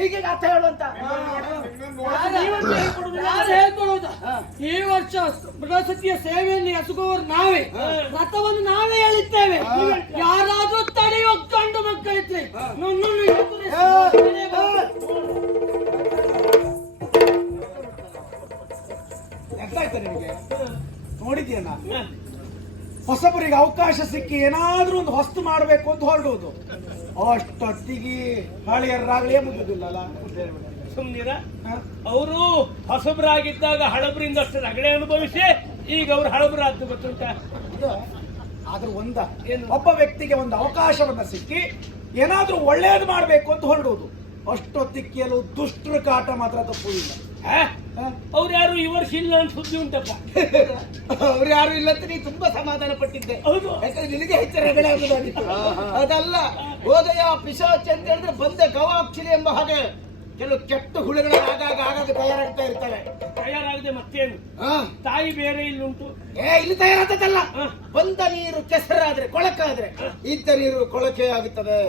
ಹೀಗೆ ಅರ್ಥ ಹೇಳುವಂತ ಹೇಳ್ಕೊಡುವುದು. ಈ ವರ್ಷ ಬೃಹಸ್ಪತಿಯ ಸೇವೆಯಲ್ಲಿ ಎಸಗುವವರು ನಾವೇ, ರಥವನ್ನು ನಾವೇ ಎಳಿತೇವೆ. ಯಾರಾದ್ರೂ ತಡೆಯುವ ಗಂಡು ಮಕ್ಕಳಿದ್ರೆ ನನ್ನನ್ನು ಎಂತಾಯ್ತು ನಿಮಗೆ? ನೋಡಿದ್ಯೇನ, ಹೊಸಬರಿಗೆ ಅವಕಾಶ ಸಿಕ್ಕಿ ಏನಾದ್ರೂ ಒಂದು ಹೊಸ್ತು ಮಾಡ್ಬೇಕು ಅಂತ ಹೊರಡುವುದು, ಅಷ್ಟೊತ್ತಿಗೆ ಹಳೆಯರಾಗಲೇ ಮುಗಿದಿಲ್ಲಲ್ಲ. ಸುಮ್ನಿರ, ಅವರು ಹೊಸಬರಾಗಿದ್ದಾಗ ಹಳಬರಿಂದ ಅಷ್ಟು ರಗಳೆ ಅನುಭವಿಸಿ ಈಗ ಅವ್ರು ಹಳಬರಾದ್ದು ಗೊತ್ತುಂಟ. ಆದ್ರೂ ಒಬ್ಬ ವ್ಯಕ್ತಿಗೆ ಒಂದು ಅವಕಾಶವನ್ನ ಸಿಕ್ಕಿ ಏನಾದ್ರೂ ಒಳ್ಳೇದು ಮಾಡ್ಬೇಕು ಅಂತ ಹೊರಡುವುದು, ಅಷ್ಟೊತ್ತಿಗೆ ಕೆಲವು ದುಷ್ಟರ ಕಾಟ ಮಾತ್ರ ತಪ್ಪುವುದಿಲ್ಲ. ಅವ್ರು ಯಾರು ಈ ವರ್ಷ ಇಲ್ಲ ಅಂತ ಸುದ್ದಿ ಉಂಟಪ್ಪ. ಅವ್ರು ಯಾರು ಇಲ್ಲ ಅಂತ ನೀ ತುಂಬಾ ಸಮಾಧಾನ ಪಟ್ಟಿದ್ದೆ. ಹೌದು, ಯಾಕಂದ್ರೆ ನಿನಗೆ ಹೆಚ್ಚು ರಗಳೆ ಆಗುದಾಗಿತ್ತು. ಅದಲ್ಲ, ಹೋದಯ ಪಿಶಾಚಿ ಅಂತ ಹೇಳಿದ್ರೆ ಬಂದ ಗವಾಕ್ಷಿಲಿ ಎಂಬ ಹಾಗೆ ಕೆಲವು ಕೆಟ್ಟ ಹುಳುಗಳ ಆಗಾಗ ತಯಾರಾಗ್ತಾ ಇರ್ತವೆ. ತಯಾರಾಗದೆ ಮತ್ತೇನು, ತಾಯಿ ಬೇರೆ ಇಲ್ಲುಂಟು. ಇಲ್ಲಿ ತಯಾರಾದಲ್ಲ, ಬಂದ ನೀರು ಕೆಸರಾದ್ರೆ ಕೊಳಕಾದ್ರೆ ಇದ್ದ ನೀರು ಕೊಳಕೆ ಆಗುತ್ತದೆ.